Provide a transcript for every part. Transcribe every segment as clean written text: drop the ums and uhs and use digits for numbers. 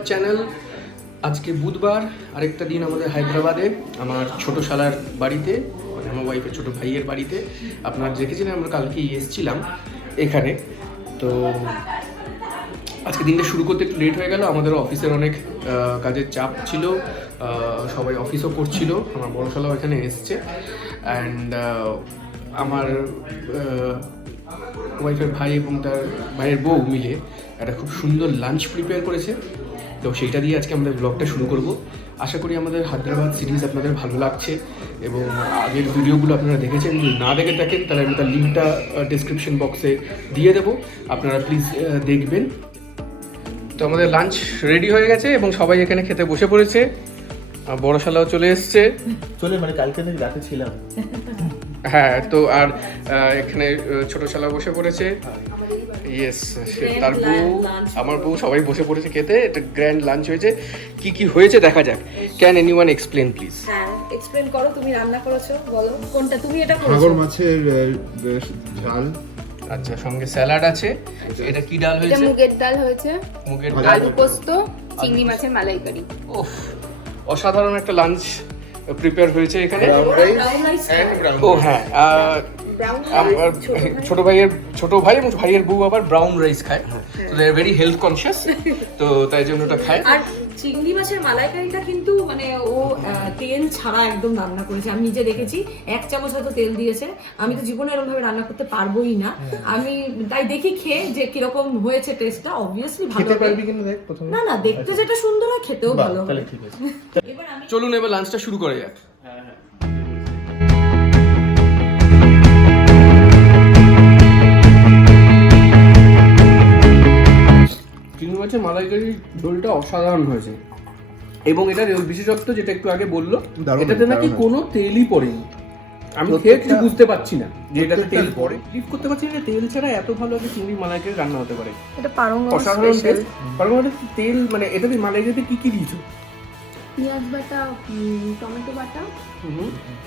Hyderabad channel. আজকে বুধবার, আরেকটা দিন আমাদের হায়দ্রাবাদে, আমার ছোট শালার বাড়িতে, মানে আমার ওয়াইফের ছোট ভাইয়ের বাড়িতে। আপনারা দেখেছিলেন আমরা কালকেই এসেছিলাম এখানে। তো আজকে দিনটা শুরু করতে একটু লেট হয়ে গেল, আমাদের অফিসের অনেক কাজের চাপ ছিল, সবাই অফিসও করছিল। আমার বড় শালাও এখানে এসছে অ্যান্ড আমার ওয়াইফের ভাই এবং তার ভাইয়ের বউ মিলে একটা খুব সুন্দর লাঞ্চ প্রিপেয়ার করেছে। তো সেইটা দিয়ে আজকে আমাদের ব্লগটা শুরু করব। আশা করি আমাদের হায়দ্রাবাদ সিরিজ আপনাদের ভালো লাগছে এবং আগের ভিডিওগুলো আপনারা দেখেছেন। যদি না দেখে থাকেন তাহলে আমি তার লিঙ্কটা ডিসক্রিপশন বক্সে দিয়ে দেবো, আপনারা প্লিজ দেখবেন। তো আমাদের লাঞ্চ রেডি হয়ে গেছে এবং সবাই এখানে খেতে বসে পড়েছে। বড় শালাও চলে এসছে, মানে কালকে থেকে রাতে ছিলাম। হ্যাঁ, তো আর এখানে ছোট শালা বসে পড়েছে। ইয়েস, তার বউ, আমার বউ, সবাই বসে পড়েছে খেতে। এটা গ্র্যান্ড লাঞ্চ হয়েছে। কি কি হয়েছে দেখা যাক। Can anyone explain please? হ্যাঁ, এক্সপ্লেন করো। তুমি রান্না করেছো, বলো কোনটা তুমি এটা করেছো। সাগর মাছের ঝাল, আচ্ছা, সঙ্গে স্যালাড আছে। এটা কি ডাল এটা হয়েছে? মুগের ডাল হয়েছে, মুগের ডাল। ডাল, আলু পোস্ত, চিংড়ি মাছের মালাইকারি। ওফ, অসাধারণ একটা লাঞ্চ প্রিপেয়ার হয়েছে এখানে। Brown rice. ও হ্যাঁ, আমার ছোট ভাই এবং ভাইয়ের বউ আবার ব্রাউন রাইস খায়, তো দে আর ভেরি হেলথ কনসিয়াস, তো তাই জন্য ওটা খায়। আর চিংড়ি মাছের মালাইকারিটা কিন্তু মানে ও তেল ছাড়া একদম রান্না করেছে। আমি নিজে দেখেছি, 1 চামচ হয়তো তেল দিয়েছে। আমি তো জীবনে এরকম ভাবে রান্না করতে পারবোই না। আমি তাই দেখি খেয়ে যে কিরকম হয়েছে টেস্টটা। অবভিয়াসলি ভালো খেতে হবে। পারবি কিনা দেখ প্রথমে। না দেখতে যেটা সুন্দর হয় খেতেও ভালো হবে। তাহলে ঠিক আছে। এবার আমি চলুন এবার লাঞ্চটা শুরু করা যাক। চিংড়ি মাছের মালাইকারি ঝোলটা অসাধারণ হয়েছে এবং এটার বিশেষত্ব যেটা একটু আগে বললো, দারুণ, এটাতে নাকি দারুণ। কোনো তেলই পড়েনি। আমি খেয়ে প্রত্যেকটা- কিছু বুঝতে পারছি না যে এটাতে তেল প্রত্যেকটা- পড়ে। বিলিভ করতে পারছি না যে তেল ছাড়া এত ভালো একটা চিংড়ি মালাইকারি রান্না হতে পারে। এটা পারঙ্গম অসাধারণ স্পেশাল। টেস্ট। কারণ ওটা তেল, মানে এটাতে মালাইকারিতে কি কি দিয়েছো? পেঁয়াজ বাটা, টমেটো বাটা,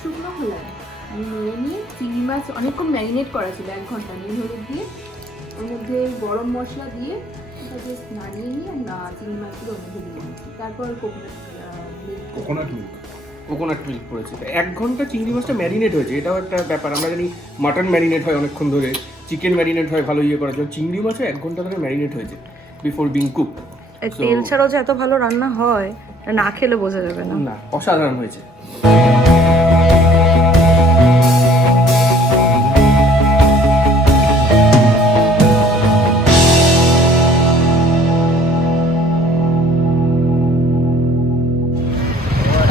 শুকনো খোলা নেড়ে নিয়ে চিংড়ি মাছ অনেকক্ষণ ম্যারিনেট করা ছিল, 1 ঘন্টা নুন হলুদ দিয়ে, ওর মধ্যে গরম মশলা দিয়ে ওটা জাস্ট নাড়িয়ে নিয়ে চিংড়ি মাছগুলো ওর মধ্যে দিয়ে দিচ্ছি। তারপর কোকোনাট মিল্ক পড়েছে। 1 ঘন্টা চিংড়ি মাছটা ম্যারিনেট হয়েছে, এটাও একটা ব্যাপার। আমরা জানি মাটন ম্যারিনেট হয় অনেকক্ষণ ধরে, চিকেন ম্যারিনেট হয় ভালো ইয়ে করার জন্য, চিংড়ি মাছও 1 ঘন্টা ধরে ম্যারিনেট হয়েছে বিফোর বিং কুক। তেল ছাড়াও যে এত ভালো রান্না হয় না খেলে বোঝা যাবে না। না, অসাধারণ হয়েছে।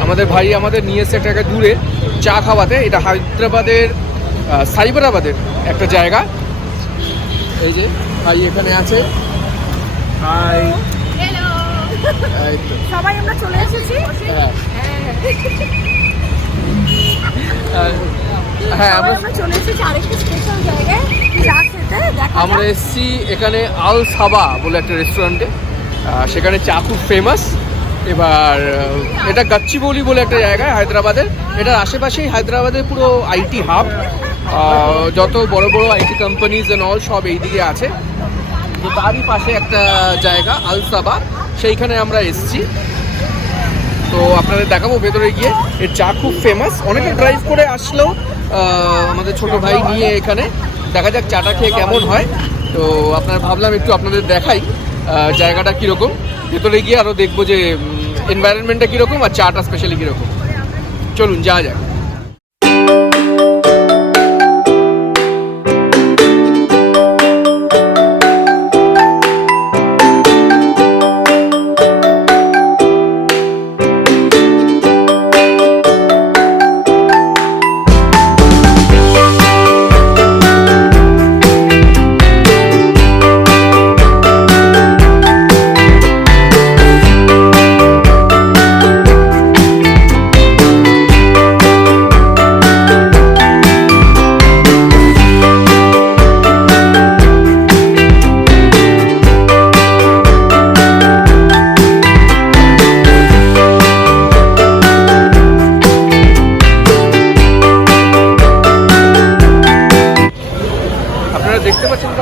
আমাদের ভাই আমাদের নিয়ে এসে একটা জায়গায় দূরে চা খাওয়াতে। এটা হায়দ্রাবাদের সাইবারাবাদের একটা জায়গা। এই যে ভাই এখানে আছে। হাই, হ্যালো, এই তো। সবাই আমরা চলে এসেছি। হ্যাঁ হ্যাঁ, সবাই আমরা চলে এসেছি আরেকটা স্পেশাল জায়গায় চা খেতে। দেখা আমরা এসেছি এখানে আল সাবা বলে একটা রেস্টুরেন্টে। সেখানে চা খুব ফেমাস। এবার এটা গাচ্চিবৌলি বলে একটা জায়গা হায়দ্রাবাদের। এটার আশেপাশেই হায়দ্রাবাদের পুরো আইটি হাব, যত বড় বড় আইটি কোম্পানিজ এন্ড অল সব এইদিকে আছে। তো তারই পাশে একটা জায়গা আল সাবা, সেইখানে আমরা এসেছি। তো আপনাদের দেখাবো ভেতরে গিয়ে। এর চা খুব ফেমাস। অনেকে ড্রাইভ করে আসলেও আমাদের ছোট ভাই নিয়ে এখানে, দেখা যাক চাটা খেয়ে কেমন হয়। তো আপনারা ভাবলাম একটু আপনাদের দেখাই জায়গাটা কীরকম। ভেতরে গিয়ে আরও দেখবো যে এনভায়রনমেন্টটা কীরকম আর চাটা স্পেশালি কীরকম। চলুন যাওয়া যাক।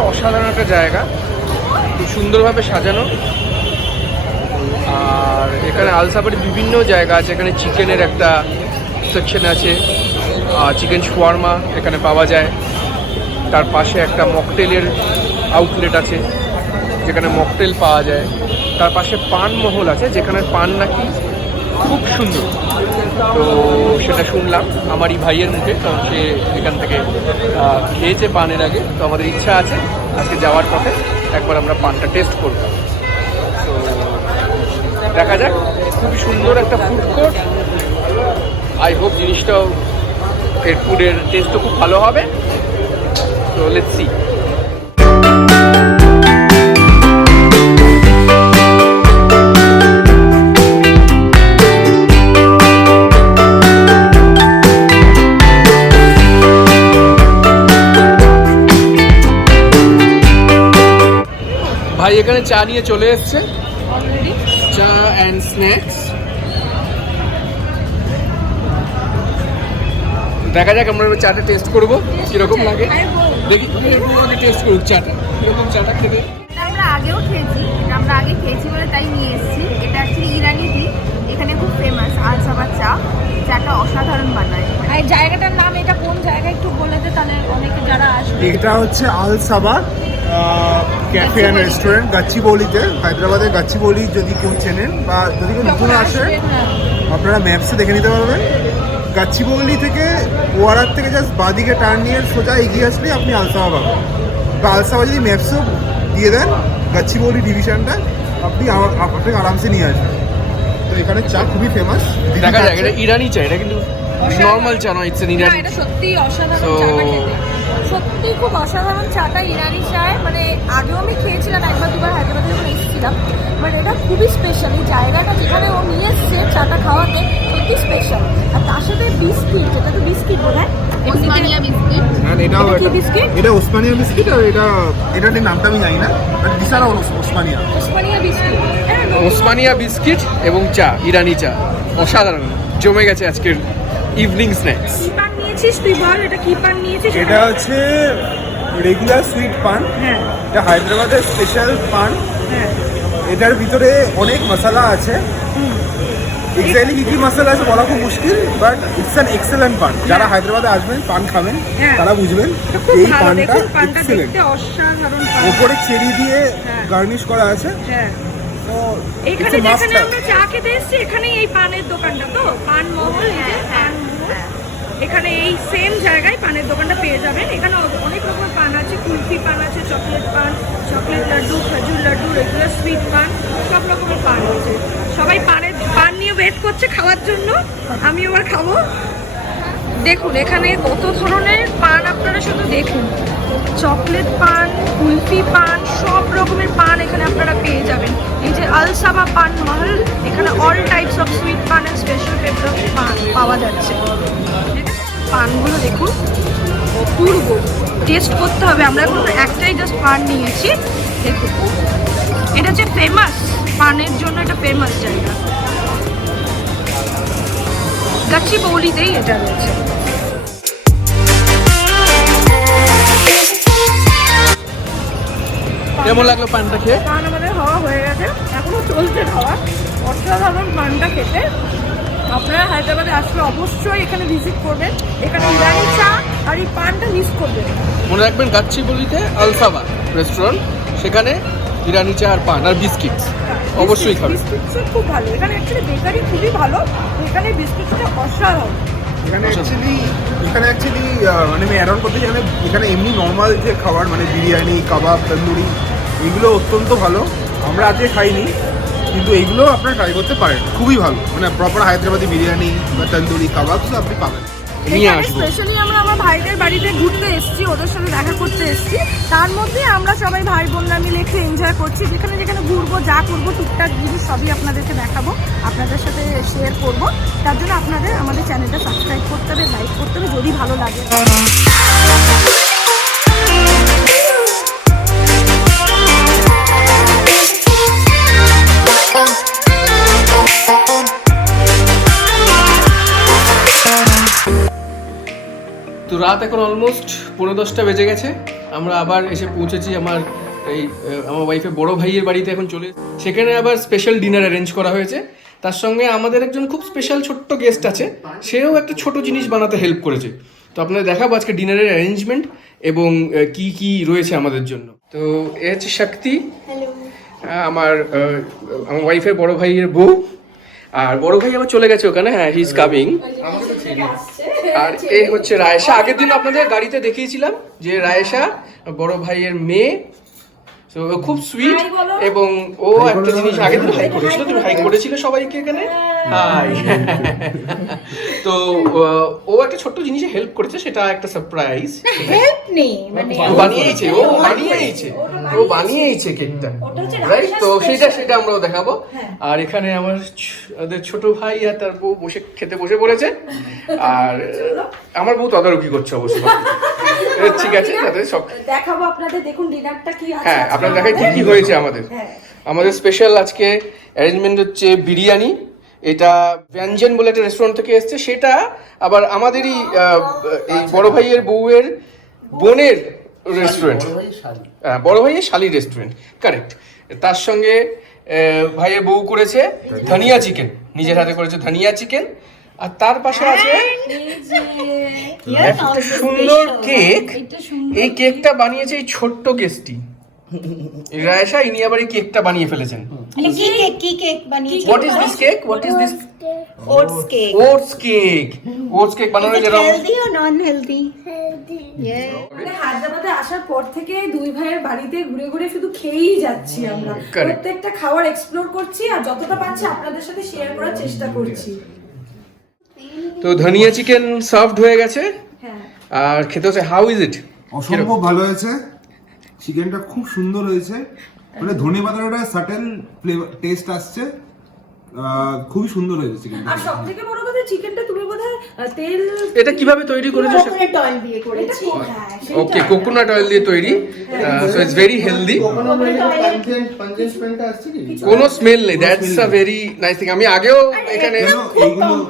অসাধারণ একটা জায়গা, খুব সুন্দরভাবে সাজানো। এখানে আলসাবারে বিভিন্ন জায়গা আছে। এখানে চিকেনের একটা সেকশন আছে, চিকেন শাওয়ারমা এখানে পাওয়া যায়। তার পাশে একটা মকটেলের আউটলেট আছে যেখানে মকটেল পাওয়া যায়। তার পাশে পান মহল আছে যেখানে পান নাকি খুব সুন্দর। তো সেটা শুনলাম আমারই ভাইয়ের মুখে, কারণ সে এখান থেকে খেয়েছে পানের আগে। তো আমাদের ইচ্ছা আছে আজকে যাওয়ার পথে একবার আমরা পানটা টেস্ট করব। তো দেখা যাক, খুবই সুন্দর একটা ফুড কোর্ট। আই হোপ জিনিসটাও এর ফুডের টেস্টও খুব ভালো হবে। তো লেটস সি। ভাই এখানে চা নিয়ে চলে এসছে, চা অ্যান্ড স্ন্যাক্স। দেখা যাক, আমরা চাটা টেস্ট করবো কিরকম লাগে। দেখি টেস্ট করুক চাটা, কিরকম চাটা খেতে। আমরা আগেও খেয়েছি, আমরা আগে খেয়েছি বলে তাই নিয়ে এসেছি। এটা অ্যাকচুয়ালি ইরানি টি, এখানে খুব ফেমাস আলসাবার চা। চাটা অসাধারণ বানায়। আর জায়গাটার নাম এটা কোন জায়গা একটু বলে দে, তাহলে অনেকে যারা আসবে। এটা হচ্ছে আল সাবা ক্যাফে অ্যান্ড রেস্টুরেন্ট, গাচ্চিবৌলিতে। হায়দ্রাবাদের গাচ্চিবৌলি যদি কেউ চেনেন বা যদি কেউ নতুন আসে, আপনারা ম্যাপসে দেখে নিতে পারবেন। গাচ্চিবৌলি থেকে ওয়ারার থেকে জাস্ট বাঁদিকে টার্ন নিয়ে সোজা এগিয়ে আসলে আপনি আলসাবা পাবেন। বা আলসাবা যদি ম্যাপসও দিয়ে দেন গাচ্চিবৌলি ডিভিশনটা, আপনি আপনাকে আরামসে নিয়ে আসবেন। তো এখানে চা খুবই ফেমাস। দেখা যাক, এটা ইরানি চা, এটা কিন্তু নর্মাল চা নয়, ইটস ইরানি। এটা সত্যি অসাধারণ চাটা খেতে, সত্যি খুব অসাধারণ চাটা ইরানি চায়। মানে আগেও আমি খেয়েছিলাম একবার দুবার হায়দ্রাবাদে যখন এসেছিলাম, বাট এটা খুবই স্পেশাল। এই জায়গাটা যেখানে ও নিয়ে এসছে চাটা খাওয়াতে সত্যি স্পেশাল। আর তার সাথে বিস্কিট, যেটা তো বিস্কিট বোধ হয়, ওসমানিয়া বিস্কিট। এটাও কি বিস্কিট? এটা ওসমানিয়া বিস্কিট। আর এটার নামটা আমি জানি না, but this are Osmania biscuit. Osmania biscuit এবং চা, ইরানি চা অসাধারণ, জমে গেছে আজকের ইভিনিং স্ন্যাক্স। কি পান নিয়েছিস তুই বল, এটা কি পান নিয়েছিস? এটা হচ্ছে রেগুলার সুইট পান। হ্যাঁ এটা হায়দ্রাবাদের স্পেশাল পান। হ্যাঁ। এটার ভিতরে অনেক মশলা আছে। এক্স্যাক্টলি কি কি মশলা আছে বলা খুব মুশকিল, বাট ইটস অ্যান এক্সেলেন্ট পান। যারা হায়দ্রাবাদে আসবেন পান খাবেন হ্যাঁ। তারা বুঝবেন খুব এই ভালো, পানটা দেখুন পানটা এক্সেলেন্ট। দেখতে অসাধারণ পান। উপরে চেরি দিয়ে হ্যাঁ। গার্নিশ করা আছে। হ্যাঁ, তো এখানে যেখানে আমরা চা খেতে এসেছি এখানেই এই পানের দোকানটা, তো পান মহল, এই যে পান মহল, এখানে এই সেম জায়গায় পানের দোকানটা পেয়ে যাবেন। এখানে অনেক রকমের পান আছে, কুলফি পান আছে, চকলেট পান, চকলেট লাড্ডু, খেজুর লাড্ডু, রেগুলার সুইট পান, সব রকমের পান আছে। সবাই পান নিয়ে ওয়েট করছে খাওয়ার জন্য, আমি আবার খাবো। দেখুন এখানে কত ধরনের পান, আপনারা শুধু দেখুন। চকলেট পান, কুলফি পান, সব রকমের পান এখানে আপনারা পেয়ে যাবেন। এই যে আলসাবা পান মহল, এখানে অল টাইপস অফ সুইট পান এন্ড স্পেশাল টাইপস অফ পান পাওয়া যাচ্ছে। পানগুলো দেখুন, অপূর্ব, টেস্ট করতে হবে। আমরা এখন একটাই জাস্ট পান নিয়েছি, দেখুন। এটা যে ফেমাস পানের জন্য, এটা ফেমাস জায়গা গাচ্চিবৌলিতেই এটা রয়েছে। কেমন লাগলো পানটা খেয়ে? পান আমাদের খাওয়া হয়ে গেছে, এখনো চলছে খাওয়া। অসাধারণ পানটা খেতে। আপনারা হায়দ্রাবাদে আসলে অবশ্যই এখানে ভিজিট করবেন। এখানে ইরানি চা আর এই পানটা মিস করবেন। মনে রাখবেন গাচ্চিবৌলিতে আলসাবা রেস্টুরেন্ট, সেখানে ইরানি চা আর পান আর বিস্কিট অবশ্যই খাবেন। বিস্কিটটা খুব ভালো, এখানে অ্যাকচুয়ালি বেকারি খুবই ভালো, এখানে বিস্কিটটা অসাধারণ। এখানে অ্যাকচুয়ালি মানে আমি অ্যাড অন করতে চাই, এখানে এমনি নর্মাল যে খাবার মানে বিরিয়ানি, কাবাব, তন্দুরি, এগুলো অত্যন্ত ভালো। আমরা আজকে খাইনি, কিন্তু এইগুলো আপনারা ট্রাই করতে পারেন, খুবই ভালো। মানে প্রপার হায়দ্রাবাদি বিরিয়ানি বা তন্দুরি কাবাব আপনি পাবেন। নিয়ে আসবো। স্পেশালি আমরা আমার ভাইদের বাড়িতে ঘুরতে এসেছি, ওদের সাথে দেখা করতে এসেছি। তার মধ্যে আমরা সবাই ভাই বোনরা মিলে একটু এনজয় করছি। যেখানে যেখানে ঘুরবো, যা করবো, টুকটাক জিনিস সবই আপনাদেরকে দেখাবো, আপনাদের সাথে শেয়ার করব। তার জন্য আপনাদের আমাদের চ্যানেলটা সাবস্ক্রাইব করতে হবে, লাইক করতে হবে যদি ভালো লাগে। তো রাত এখন অলমোস্ট 10:30 বেজে গেছে। আমরা আবার এসে পৌঁছেছি আমার আমার ওয়াইফের বড় ভাইয়ের বাড়িতে এখন চলে। সেখানে আবার স্পেশাল ডিনার অ্যারেঞ্জ করা হয়েছে। তার সঙ্গে আমাদের একজন খুব স্পেশাল ছোট্ট গেস্ট আছে, সেও একটা ছোট জিনিস বানাতে হেল্প করেছে। তো আপনাদের দেখাবো আজকে ডিনারের অ্যারেঞ্জমেন্ট এবং কি কি রয়েছে আমাদের জন্য। তো এ হচ্ছে শক্তি, আমার ওয়াইফের বড় ভাইয়ের বউ, আর বড় ভাই আবার চলে গেছে ওখানে, হ্যাঁ হি ইজ কামিং। আর এই হচ্ছে রায়েশা, আগের দিন আপনাদের গাড়িতে দেখিয়েছিলাম যে রায়েশা বড় ভাইয়ের মেয়ে। তো খুব সুইট, এবং ও একটা জিনিস আগের দিন হাই করেছিল, তুমি হাই করেছিলে সবাইকে এখানে, হাই। তো ও একটা ছোট্ট জিনিসে হেল্প করেছে, সেটা একটা সারপ্রাইজ। হেল্প নেই মানে ও বানিয়েছে কেকটা, রাইট? তো সেটা আমরাও দেখাবো। আর এখানে আমাদের ছোট ভাই আর তার বউ বসে খেতে বসে পড়েছে, আর আমার বউ তদারকি করছে অবশ্য। ঠিক আছে, তাদের সব দেখাবো আপনাদের, দেখুন ডিনারটা কি আছে। হ্যাঁ, আপনারা দেখাই কি হয়েছে আমাদের। আমাদের স্পেশাল আজকে অ্যারেঞ্জমেন্ট হচ্ছে বিরিয়ানি। এটা ব্যঞ্জন বলে একটা রেস্টুরেন্ট থেকে এসছে, সেটা আবার আমাদেরই এই বড় ভাইয়ের বউয়ের বোনের রেস্টুরেন্ট, বড় ভাইয়ের শালি রেস্টুরেন্ট, কারেক্ট। তার সঙ্গে ভাইয়ের বউ করেছে ধনিয়া চিকেন, নিজের হাতে করেছে ধনিয়া চিকেন। আর তার পাশে আছে একটা সুন্দর কেক। এই কেকটা বানিয়েছে এই ছোট্ট কেসটি রায়েশা, ইনি আবার এই কেকটা বানিয়ে ফেলেছেন। কি কেক বানিয়েছে? What is this cake? What is this? Oats cake. Oats cake. Oats cake বানানো যেরকম হেলদি ও নন হেলদি? মানে হায়দ্রাবাদে আসার পর থেকে দুই ভাইয়ের বাড়িতে ঘুরে ঘুরে শুধু খেয়েই যাচ্ছি আমরা। প্রত্যেকটা খাবার এক্সপ্লোর করছি, আর যতটা পারছি আপনাদের সাথে শেয়ার করার চেষ্টা করছি। তো ধনিয়া চিকেন সার্ভড হয়ে গেছে, আর খেতে হচ্ছে। How is it? অসম্ভব ভালো হয়েছে, চিকেনটা খুব সুন্দর হয়েছে, মানে ধনে পাতাটা সাটেল ফ্লেভার টেস্ট আসছে, খুবই সুন্দর হয়েছে চিকেনটা। আর সবথেকে বড় কথা, চিকেনটা তুমি বোধহয় তেল, এটা কিভাবে তৈরি করেছো? কোকোনাট অয়েল দিয়ে করেছি। ওকে, কোকোনাট অয়েল দিয়ে তৈরি, সো ইটস ভেরি হেলদি, কোনো স্মেল নেই। That's a very nice thing. আমি আগেও এখানে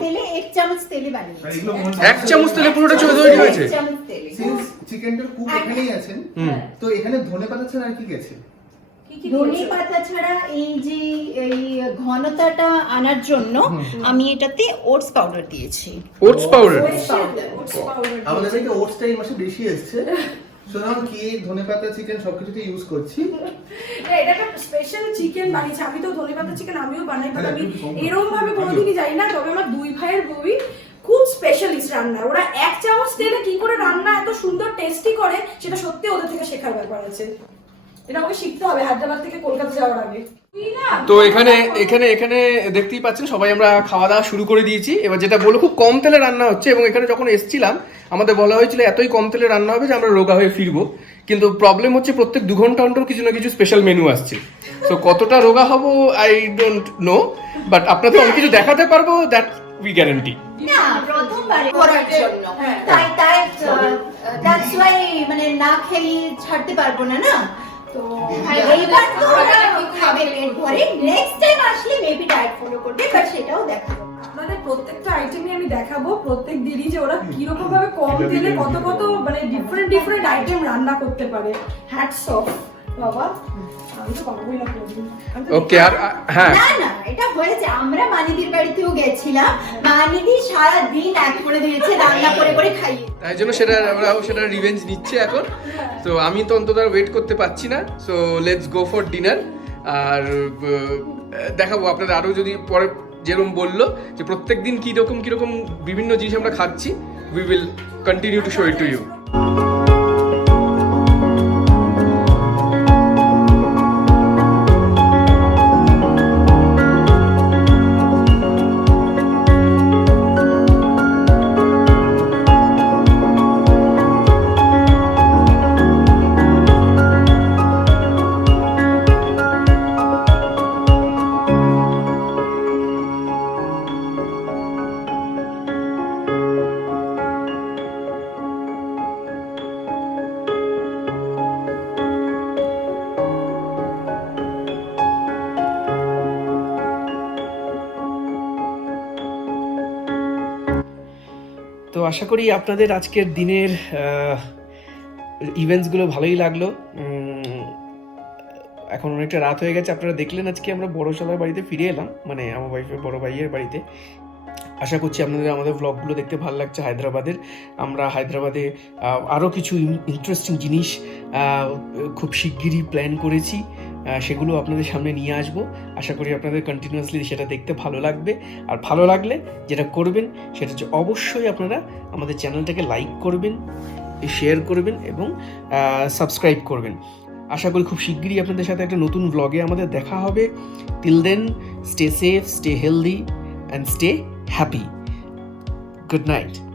তেলে 1 চামচ তেলে বানিয়েছি। 1 চামচ তেলে পুরোটা তৈরি হয়েছে। চিকেনটার কুক এখানেই আছেন, তো এখানে ধনেপাতা ছাড়া আর কি গেছে? ধনে পাতা ছাড়া এই যে এই ঘনতাটা আনার জন্য আমি এটাতে ওটস পাউডার দিয়েছি। ওটস পাউডার, আমাদের থেকে ওটসটা এই মাসে বেশি এসেছে, সুতরাং কি ধনেপাতা চিকেন সবকিছুতে ইউজ করছি। এটা একটা স্পেশাল চিকেন বানিয়েছে। আমি তো ধনেপাতা চিকেন আমিও বানাই, বাট আমি এরকম ভাবে কোনোদিনই জানি না। তবে আমার দুই ভাইয়ের বউই খুব স্পেশালিস্ট রান্না। ওরা 1 চামচ তেলে কি করে রান্না এত সুন্দর টেস্টি করে, সেটা সত্যি ওদের থেকে শেখার ব্যাপার আছে। এটা আমাকে শিখতে হবে হায়দ্রাবাদ থেকে কলকাতা যাওয়ার আগে। তো এখানে দেখতেই পাচ্ছেন সবাই আমরা খাওয়া দাওয়া শুরু করে দিয়েছি। এবার যেটা বলো, খুব কম তেলে রান্না হচ্ছে, এবং এখানে যখন এসেছিলাম আমাদের বলা হয়েছিল এতই কম তেলে রান্না হবে যে আমরা রোগা হয়ে ফিরবো। কিন্তু প্রবলেম হচ্ছে প্রত্যেক 2 ঘন্টা অন্তর কিছু না কিছু স্পেশাল মেনু আসছে। তো কতটা রোগা হবো আই ডোন্ট নো, বাট আপনাদের অনেক কিছু দেখাতে পারবো, দ্যাট উই গ্যারান্টি। না, প্রথমবার করার জন্য তাই দ্যাটস ওয়াই মানে না খেয়ে ছাড়তে পারবো না। তো এইবার তো খাবে পেট ভরে, নেক্সট টাইম আসলে মেবি ডায়েট ফলো করবে, বাট সেটাও দেখাবো। আপনাদের প্রত্যেকটা আইটেমই আমি দেখাবো, প্রত্যেক দিনই যে ওরা কিরকম ভাবে কম তেলে কত মানে ডিফারেন্ট আইটেম রান্না করতে পারে। হ্যাটস অফ বাবা, আমি তো পারবোই না কোনোদিন। ওকে, আর হ্যাঁ না এটা হয়েছে, আমরা মানিদির বাড়িতেও গেছিলাম, মানিদি সারা দিন এক করে দিয়েছে রান্না করে করে খাইয়ে, তাই জন্য সেটা রিভেঞ্জ নিচ্ছে এখন। তো আমি তো অন্তত আর ওয়েট করতে পারছি না। So let's go for dinner. আর দেখাবো আপনাদের আরও, যদি পরে যেরকম বললো যে প্রত্যেক দিন কীরকম বিভিন্ন জিনিস আমরা খাচ্ছি, we will continue to show it to you. তো আশা করি আপনাদের আজকের দিনের ইভেন্টসগুলো ভালোই লাগলো। এখন অনেকটা রাত হয়ে গেছে, আপনারা দেখলেন আজকে আমরা বড় শালার বাড়িতে ফিরে এলাম, মানে আমার ওয়াইফের বড় ভাইয়ের বাড়িতে। আশা করছি আপনাদের আমাদের ব্লগগুলো দেখতে ভালো লাগছে হায়দ্রাবাদের। আমরা হায়দ্রাবাদে আরও কিছু ইন্টারেস্টিং জিনিস খুব শিগগিরই প্ল্যান করেছি, সেগুলো আপনাদের সামনে নিয়ে আসবো। আশা করি আপনাদের কন্টিনিউয়াসলি সেটা দেখতে ভালো লাগবে। আর ভালো লাগলে যেটা করবেন সেটা হচ্ছে অবশ্যই আপনারা আমাদের চ্যানেলটাকে লাইক করবেন, শেয়ার করবেন এবং সাবস্ক্রাইব করবেন। আশা করি খুব শিগগিরই আপনাদের সাথে একটা নতুন ব্লগে আমাদের দেখা হবে। Till then, stay safe, stay healthy and stay happy. Good night.